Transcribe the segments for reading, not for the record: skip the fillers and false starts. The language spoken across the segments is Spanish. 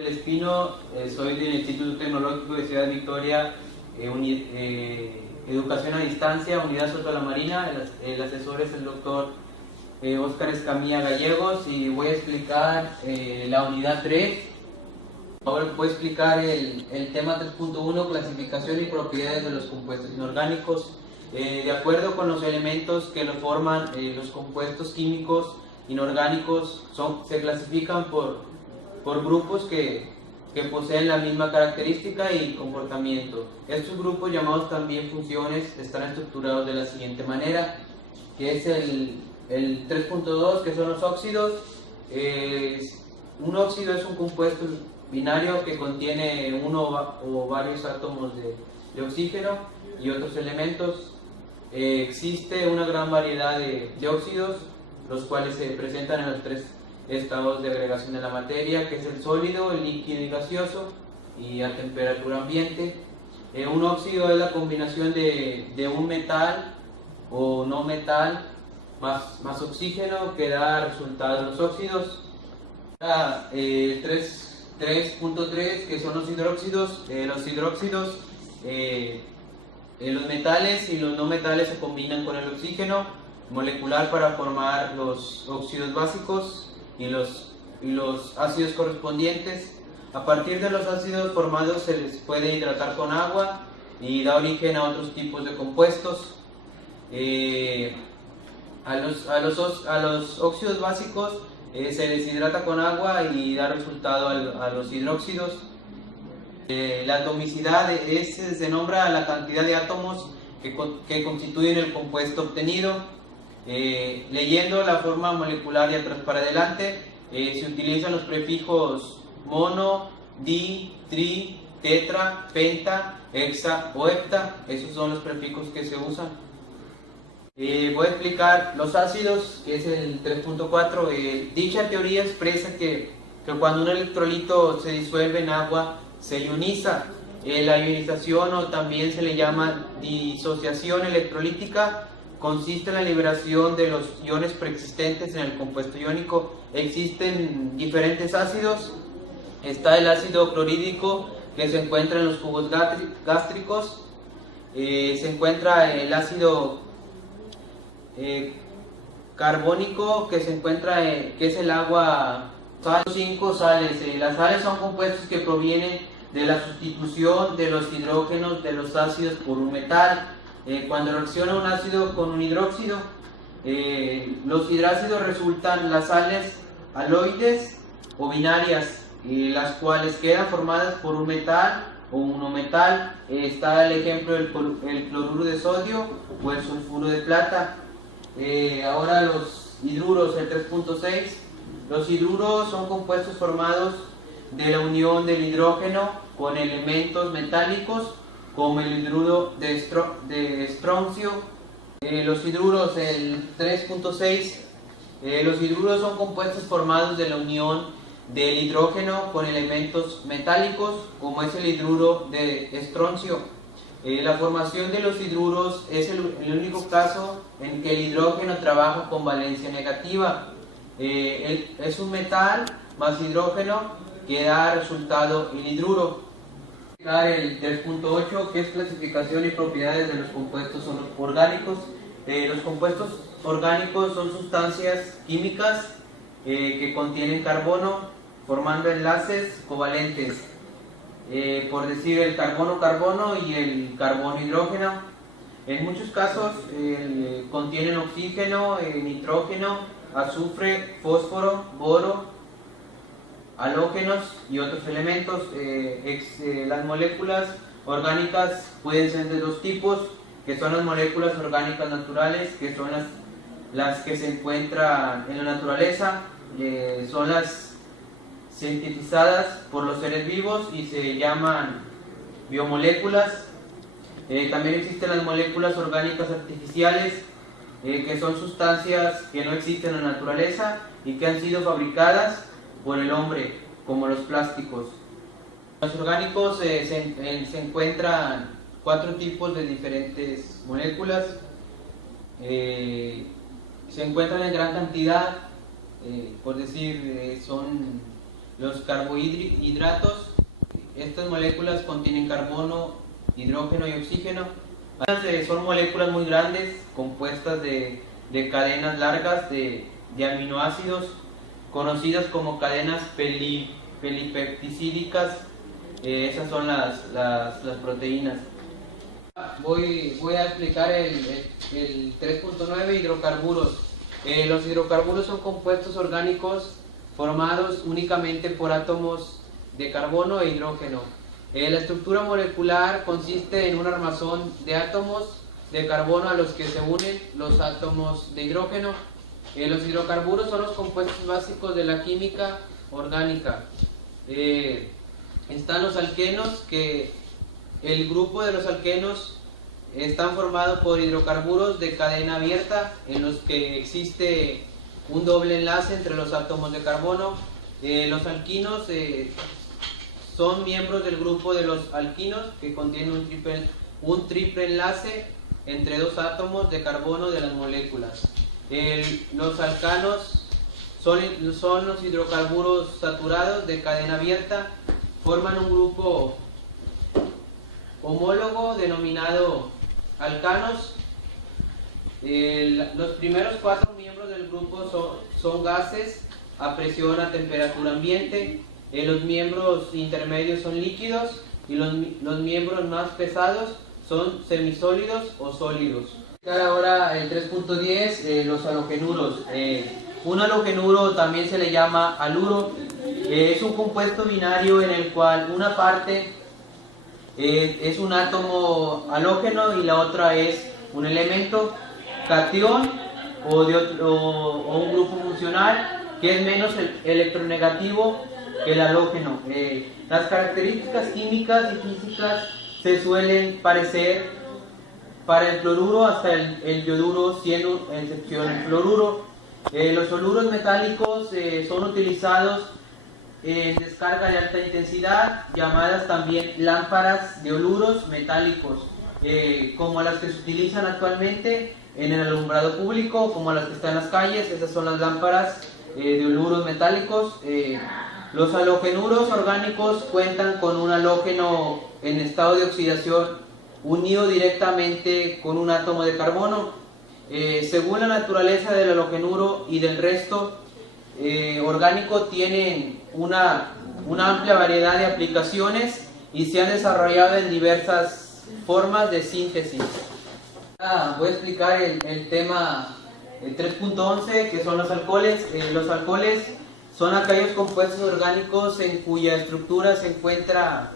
El Espino, soy del Instituto Tecnológico de Ciudad Victoria, Educación a Distancia, Unidad Soto la Marina. El asesor es el doctor Óscar Escamilla Gallegos y voy a explicar la unidad 3. Ahora voy a explicar el tema 3.1, clasificación y propiedades de los compuestos inorgánicos. De acuerdo con los elementos que lo forman, los compuestos químicos inorgánicos se clasifican por grupos que poseen la misma característica y comportamiento. Estos grupos, llamados también funciones, están estructurados de la siguiente manera, que es el 3.2, que son los óxidos. Un óxido es un compuesto binario que contiene uno o varios átomos de oxígeno y otros elementos. Existe una gran variedad de óxidos, los cuales se presentan en los tres estados de agregación de la materia, que es el sólido, el líquido y gaseoso, y a temperatura ambiente. Un óxido es la combinación de un metal o no metal más oxígeno, que da resultado los óxidos. 3.3, que son los hidróxidos. Los hidróxidos, los metales y los no metales se combinan con el oxígeno molecular para formar los óxidos básicos y los ácidos correspondientes. A partir de los ácidos formados se les puede hidratar con agua y da origen a otros tipos de compuestos. A los óxidos básicos se les hidrata con agua y da resultado a los hidróxidos. La atomicidad se nombra la cantidad de átomos que constituyen el compuesto obtenido. Leyendo la forma molecular de atrás para adelante, se utilizan los prefijos mono, di, tri, tetra, penta, hexa o hepta. Esos son los prefijos que se usan. Voy a explicar los ácidos, que es el 3.4. Dicha teoría expresa que cuando un electrolito se disuelve en agua, se ioniza. La ionización, o también se le llama disociación electrolítica, consiste en la liberación de los iones preexistentes en el compuesto iónico. Existen diferentes ácidos. Está el ácido clorhídrico, que se encuentra en los jugos gástricos. Se encuentra el ácido carbónico, que es el agua. 5 sales. Las sales son compuestos que provienen de la sustitución de los hidrógenos de los ácidos por un metal. Cuando reacciona un ácido con un hidróxido, los hidrácidos resultan las sales aloides o binarias, las cuales quedan formadas por un metal o un no metal. Está el ejemplo del cloruro de sodio o el sulfuro de plata. Ahora los hidruros, el 3.6. Los hidruros son compuestos formados de la unión del hidrógeno con elementos metálicos, como el hidruro de estroncio. Los hidruros, el 3.6, los hidruros son compuestos formados de la unión del hidrógeno con elementos metálicos, como es el hidruro de estroncio. La formación de los hidruros es el único caso en que el hidrógeno trabaja con valencia negativa. Es un metal más hidrógeno que da resultado el hidruro. El 3.8, que es clasificación y propiedades de los compuestos orgánicos. Los compuestos orgánicos son sustancias químicas que contienen carbono, formando enlaces covalentes. Por decir, el carbono-carbono y el carbono-hidrógeno. En muchos casos contienen oxígeno, nitrógeno, azufre, fósforo, boro, halógenos y otros elementos. Las moléculas orgánicas pueden ser de dos tipos, que son las moléculas orgánicas naturales, que son las que se encuentran en la naturaleza, son las sintetizadas por los seres vivos y se llaman biomoléculas. También existen las moléculas orgánicas artificiales, que son sustancias que no existen en la naturaleza y que han sido fabricadas por el hombre, como los plásticos. Los orgánicos se encuentran 4 tipos de diferentes moléculas. Se encuentran en gran cantidad, por decir, son los carbohidratos. Estas moléculas contienen carbono, hidrógeno y oxígeno. Son moléculas muy grandes, compuestas de cadenas largas de aminoácidos, conocidas como cadenas pelipeptídicas. Esas son las proteínas. Voy a explicar el 3.9, hidrocarburos. Los hidrocarburos son compuestos orgánicos formados únicamente por átomos de carbono e hidrógeno. La estructura molecular consiste en un armazón de átomos de carbono a los que se unen los átomos de hidrógeno. Los hidrocarburos son los compuestos básicos de la química orgánica. Están los alquenos, que el grupo de los alquenos están formados por hidrocarburos de cadena abierta, en los que existe un doble enlace entre los átomos de carbono. Los alquinos son miembros del grupo de los alquinos, que contienen un triple enlace entre dos átomos de carbono de las moléculas. Los alcanos son los hidrocarburos saturados de cadena abierta, forman un grupo homólogo denominado alcanos. Los primeros 4 miembros del grupo son gases a presión a temperatura ambiente. Los miembros intermedios son líquidos y los miembros más pesados son semisólidos o sólidos. Ahora el 3.10, los halogenuros. Un halogenuro también se le llama haluro. Es un compuesto binario en el cual una parte es un átomo halógeno y la otra es un elemento catión o un grupo funcional que es menos electronegativo que el halógeno. Las características químicas y físicas se suelen parecer para el cloruro hasta el yoduro, siendo excepción el fluoruro. Los soluros metálicos son utilizados en descarga de alta intensidad, llamadas también lámparas de oluros metálicos, como las que se utilizan actualmente en el alumbrado público, como las que están en las calles. Esas son las lámparas de oluros metálicos. Los halogenuros orgánicos cuentan con un halógeno en estado de oxidación unido directamente con un átomo de carbono. Según la naturaleza del halogenuro y del resto orgánico, tienen una amplia variedad de aplicaciones y se han desarrollado en diversas formas de síntesis. Voy a explicar el tema 3.11, que son los alcoholes. Los alcoholes son aquellos compuestos orgánicos en cuya estructura se encuentra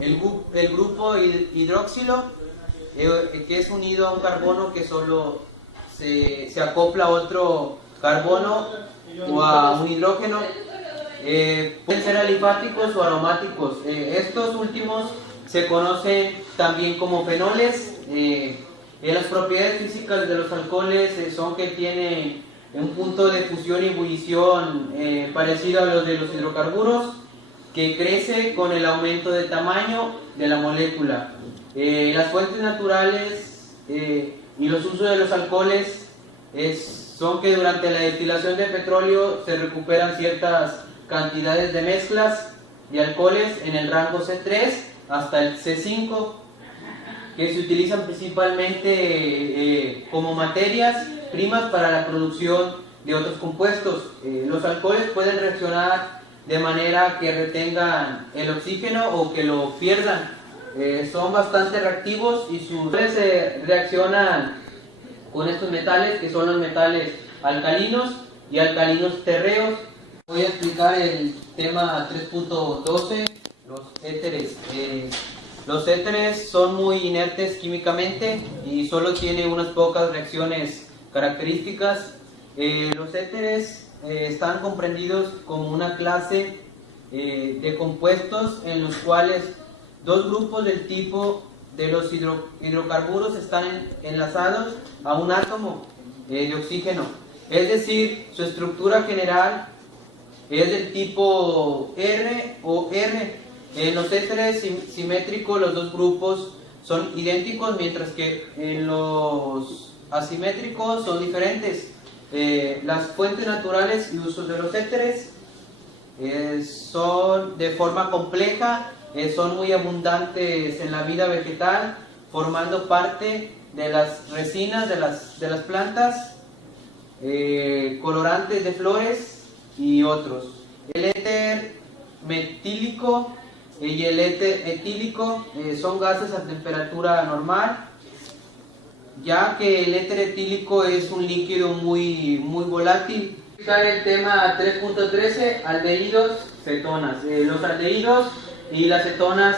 el grupo hidroxilo, que es unido a un carbono que solo se acopla a otro carbono o a un hidrógeno. Pueden ser alifáticos o aromáticos. Estos últimos se conocen también como fenoles. Las propiedades físicas de los alcoholes son que tienen un punto de fusión y ebullición parecido a los de los hidrocarburos, que crece con el aumento de tamaño de la molécula. Las fuentes naturales y los usos de los alcoholes son que durante la destilación de petróleo se recuperan ciertas cantidades de mezclas de alcoholes en el rango C3 hasta el C5, que se utilizan principalmente como materias primas para la producción de otros compuestos. Los alcoholes pueden reaccionar de manera que retengan el oxígeno o que lo pierdan. Son bastante reactivos y sus reaccionan con estos metales, que son los metales alcalinos y alcalinos terreos. Voy a explicar el tema 3.12, los éteres. Los éteres son muy inertes químicamente y solo tienen unas pocas reacciones características. Los éteres están comprendidos como una clase de compuestos en los cuales dos grupos del tipo de los hidrocarburos están enlazados a un átomo de oxígeno. Es decir, su estructura general es del tipo R o R. En los éteres simétricos los dos grupos son idénticos, mientras que en los asimétricos son diferentes. Las fuentes naturales y usos de los éteres. son de forma compleja, son muy abundantes en la vida vegetal, formando parte de las resinas de las plantas, colorantes de flores y otros. El éter metílico y el éter etílico son gases a temperatura normal, ya que el éter etílico es un líquido muy volátil. El tema 3.13, aldehídos, cetonas. Los aldehídos y las cetonas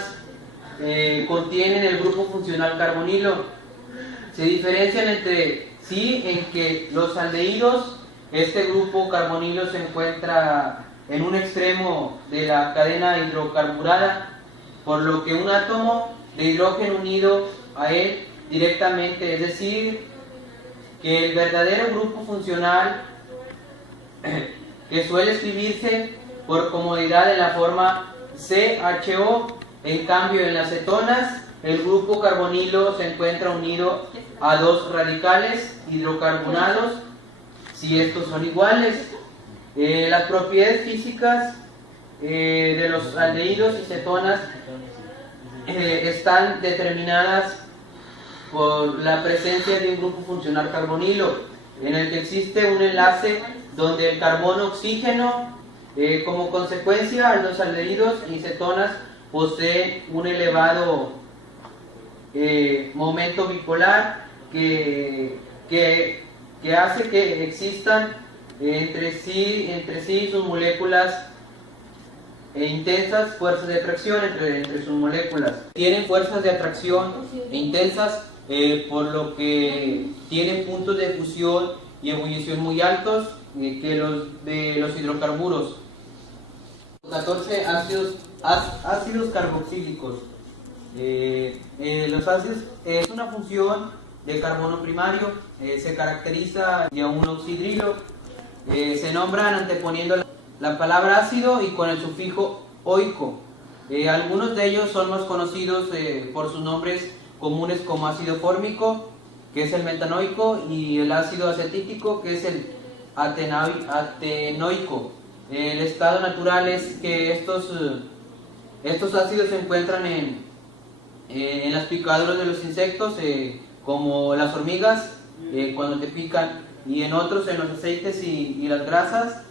contienen el grupo funcional carbonilo. Se diferencian entre sí en que los aldehídos, este grupo carbonilo se encuentra en un extremo de la cadena hidrocarburada, por lo que un átomo de hidrógeno unido a él directamente, es decir, que el verdadero grupo funcional, que suele escribirse por comodidad en la forma CHO, en cambio en las cetonas el grupo carbonilo se encuentra unido a dos radicales hidrocarbonados si estos son iguales. Las propiedades físicas de los aldehídos y cetonas están determinadas por la presencia de un grupo funcional carbonilo, en el que existe un enlace donde el carbono oxígeno, como consecuencia, los aldehídos y cetonas poseen un elevado momento bipolar que hace que existan entre sí sus moléculas intensas fuerzas de atracción entre sus moléculas. Tienen fuerzas de atracción intensas, por lo que tienen puntos de fusión y ebullición muy altos que los de los hidrocarburos. 14 ácidos carboxílicos. Los ácidos es una función de carbono primario, se caracteriza de un oxidrilo, se nombran anteponiendo la palabra ácido y con el sufijo oico. Algunos de ellos son más conocidos por sus nombres comunes como ácido fórmico, que es el metanoico, y el ácido acetílico, que es el atenoico. El estado natural es que estos ácidos se encuentran en las picaduras de los insectos, como las hormigas, cuando te pican, y en otros en los aceites y las grasas,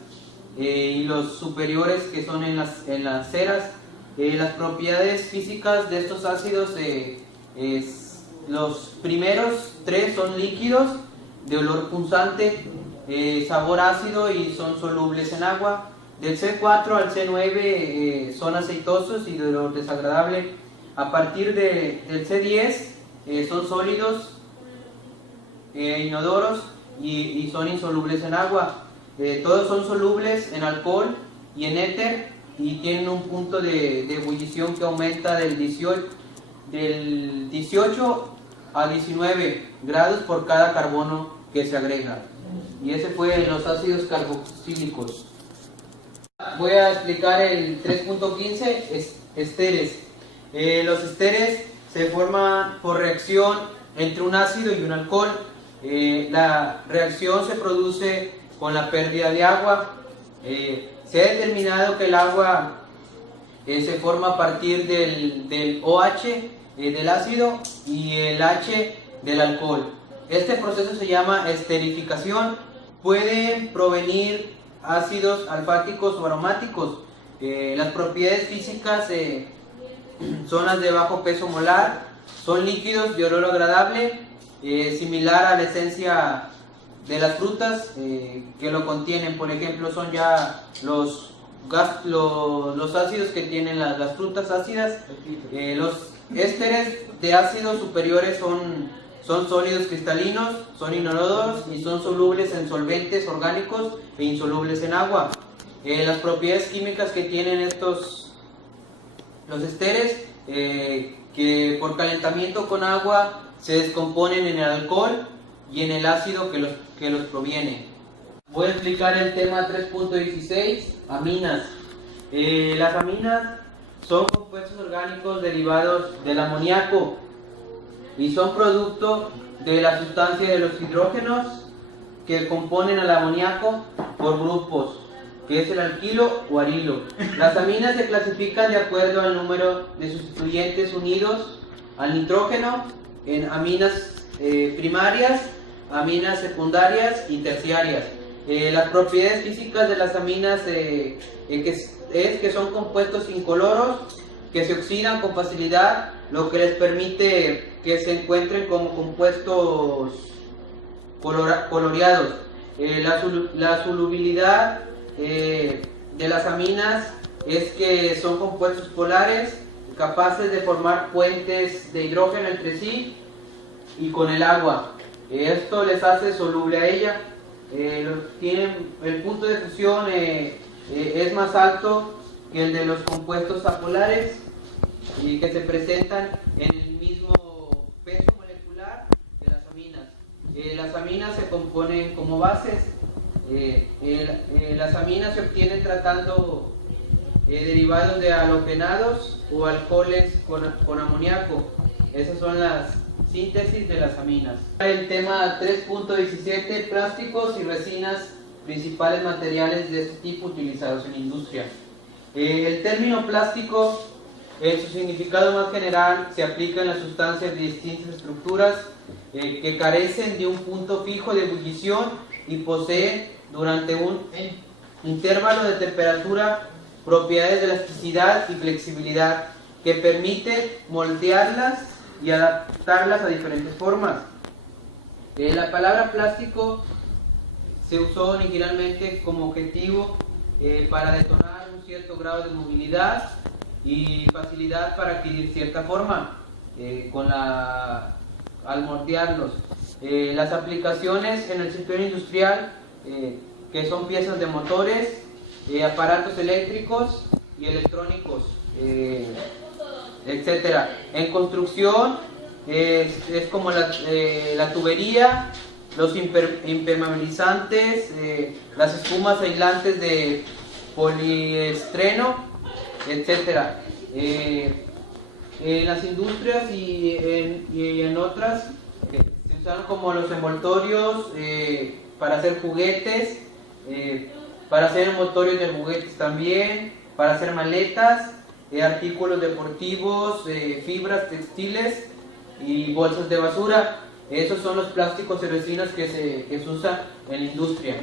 y los superiores que son en las ceras. Las propiedades físicas de estos ácidos, los primeros tres son líquidos, de olor punzante, sabor ácido y son solubles en agua. Del C4 al C9 son aceitosos y de olor desagradable. A partir del C10 son sólidos, inodoros y son insolubles en agua. Todos son solubles en alcohol y en éter y tienen un punto de ebullición que aumenta del 18 a 19 grados por cada carbono que se agrega. Y ese fue los ácidos carboxílicos. Voy a explicar el 3.15, esteres. Los esteres se forman por reacción entre un ácido y un alcohol. La reacción se produce con la pérdida de agua. Se ha determinado que el agua se forma a partir del OH del ácido y el H del alcohol. Este proceso se llama esterificación. Pueden provenir ácidos alfáticos o aromáticos. Las propiedades físicas son las de bajo peso molar, son líquidos de olor agradable, similar a la esencia de las frutas que lo contienen. Por ejemplo, son ya los ácidos que tienen las frutas ácidas. Los ésteres de ácidos superiores son sólidos cristalinos, son inodoros y son solubles en solventes orgánicos e insolubles en agua. Las propiedades químicas que tienen los ésteres, que por calentamiento con agua se descomponen en el alcohol y en el ácido que los proviene. Voy a explicar el tema 3.16, aminas. Las aminas son compuestos orgánicos derivados del amoníaco y son producto de la sustancia de los hidrógenos que componen al amoníaco por grupos. que es el alquilo o arilo. Las aminas se clasifican de acuerdo al número de sustituyentes unidos al nitrógeno en aminas primarias, aminas secundarias y terciarias. Las propiedades físicas de las aminas que son compuestos incoloros que se oxidan con facilidad, lo que les permite que se encuentren como compuestos coloreados. La solubilidad de las aminas es que son compuestos polares capaces de formar puentes de hidrógeno entre sí y con el agua. Esto les hace soluble a ella. El punto de fusión es más alto que el de los compuestos apolares y que se presentan en el mismo peso molecular de las aminas. Las aminas se componen como bases. Las aminas se obtienen tratando derivados de halogenados o alcoholes con amoníaco. Esas son las síntesis de las aminas. El tema 3.17, plásticos y resinas, principales materiales de este tipo utilizados en industria. El término plástico, en su significado más general, se aplica en las sustancias de distintas estructuras que carecen de un punto fijo de ebullición y poseen durante un intervalo de temperatura propiedades de elasticidad y flexibilidad que permite moldearlas y adaptarlas a diferentes formas. La palabra plástico se usó originalmente como objetivo para detonar un cierto grado de movilidad y facilidad para adquirir cierta forma al moldearlos. Las aplicaciones en el sector industrial, que son piezas de motores, aparatos eléctricos y electrónicos, etcétera. En construcción es como la tubería, los impermeabilizantes, las espumas aislantes de poliestreno, etcétera. En las industrias y en otras se usan como los envoltorios para hacer juguetes, para hacer envoltorios de juguetes también, para hacer maletas, artículos deportivos, fibras textiles y bolsas de basura. Esos son los plásticos y resinas que se usan en la industria.